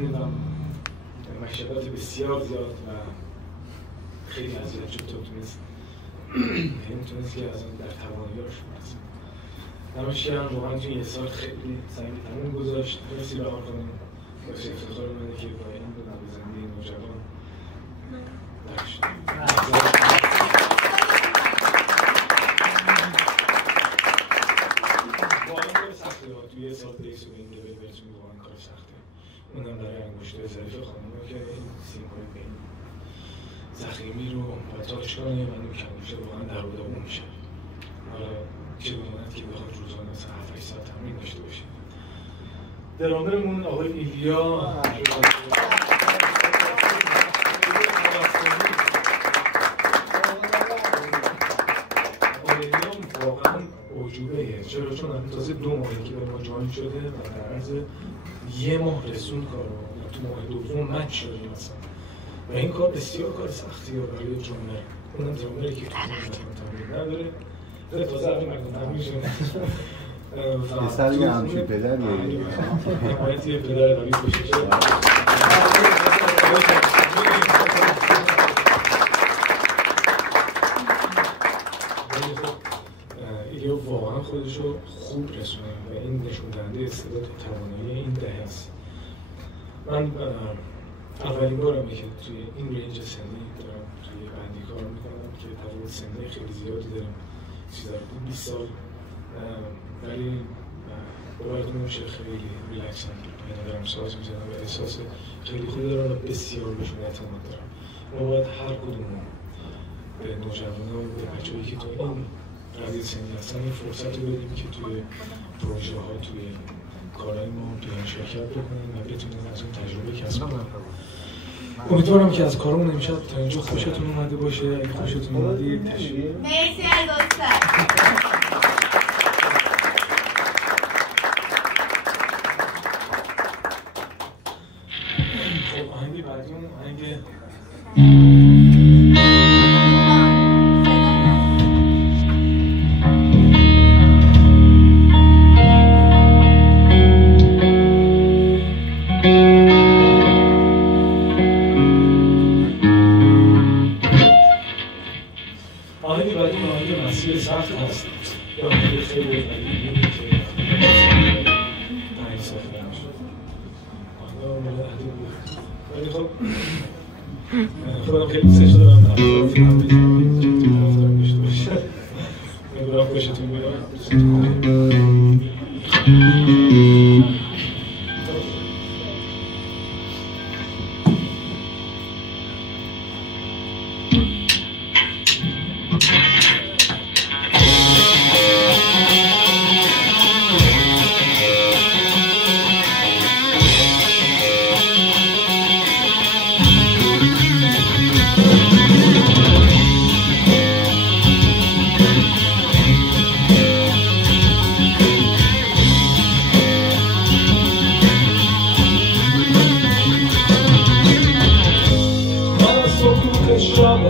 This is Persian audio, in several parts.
میدونم مشکلات بسیار زیاد و خیلی اذیت شد تا تونست که از اون در توانایی‌هاش برسه. نمایشگر هم واقعا توی یه سال خیلی سنگ تموم گذاشت. مرسی به آقایون، باعث افتخار منه که با این دو نوازنده نوجوان واقعا کار سخته ها، توی یه سال بیس و این لول برسون واقعا کار سخته. اونم برای انگشتای ظریف خانم‌ها که این سیم‌های بین ضخیمی رو پاتاش کنه و نوک انگشته واقعا در و داغون میشه. حالا چه بماند که بخواد روزانه 7-8 ساعت تمرین داشته باشه. درامرمون آقای ایلیا واقعا عجوبه‌ایه. چرا؟ چون الان تازه 2 ماهه که به ما جوین شده و در عرض 1 ماه رسون کارو و تو ماه دوم مچ شدیم مثلا. و این کار بسیار کار سختیه برای درامر. اونم درامری که تمرین نداره. تازه الان مردم تمرین شده. پسر یه همچین پدریه. باید یه پدر قوی باشه. ایلیا واقعا خودش رو خوب رسونه و این نشون دهنده استعداد و توانایی این دهه است. من اولین بارمه که توی این رنج سنی دارم توی بندی کار میکنم که تفاوت سنی خیلی زیادی دارم. چیزا 20 سال ولی باید میشه خیلی ریلکس هم دارم ساز میزنم و احساس خیلی خوبی دارم و بسیار بهشون اعتماد دارم. ما باید هر کدومون به نوجوانا و به بچه‌هایی که توی این قضیه سنی هستن این فرصت رو بدیم که توی پروژه ها توی کارهای ما توی این شرکت بکنیم و بتونیم از اون تجربه کسب کنیم. امیدوارم که از کارمون امشب تا اینجا خوشتون اومده باشه. اگه خوشتون اومدید تشریف. مرسی از استاد. خب آهنگ بعدیمون آهنگ آهنگ مسیر سخت هست. یه آهنگ خیلی قدیمی که 5 سال نشد. ولی خب خودم خیلی دوستش دارم. رفتارم داشته باشه. امیدوارم خوشتون بیاد.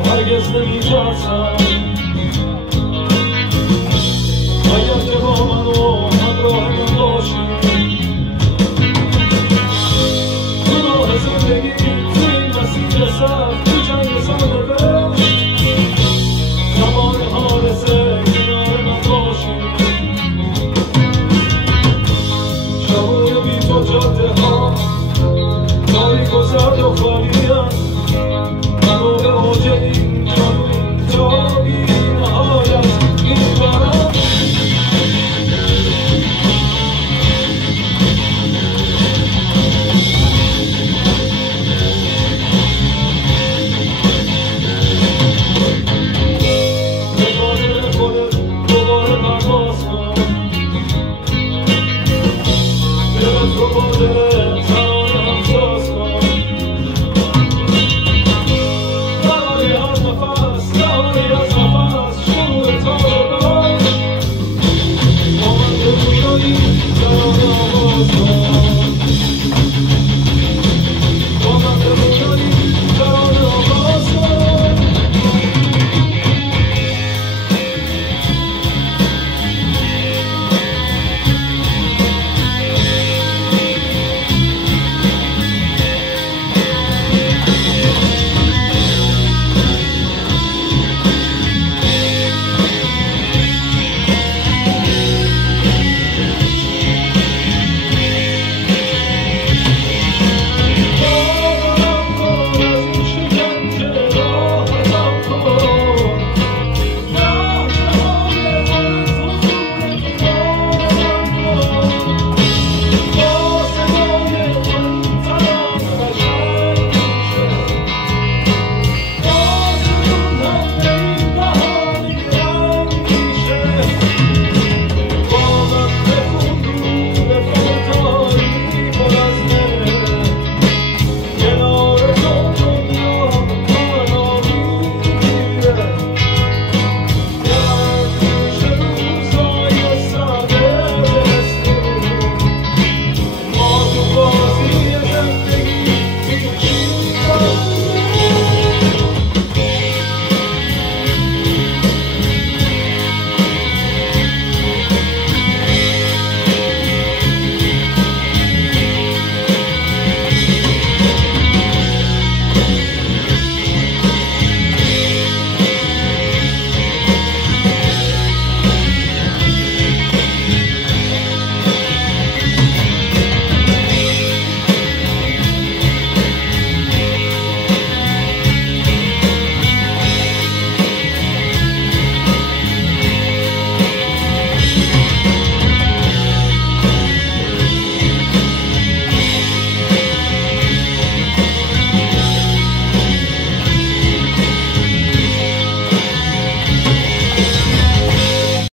هرگز نمی‌ترسم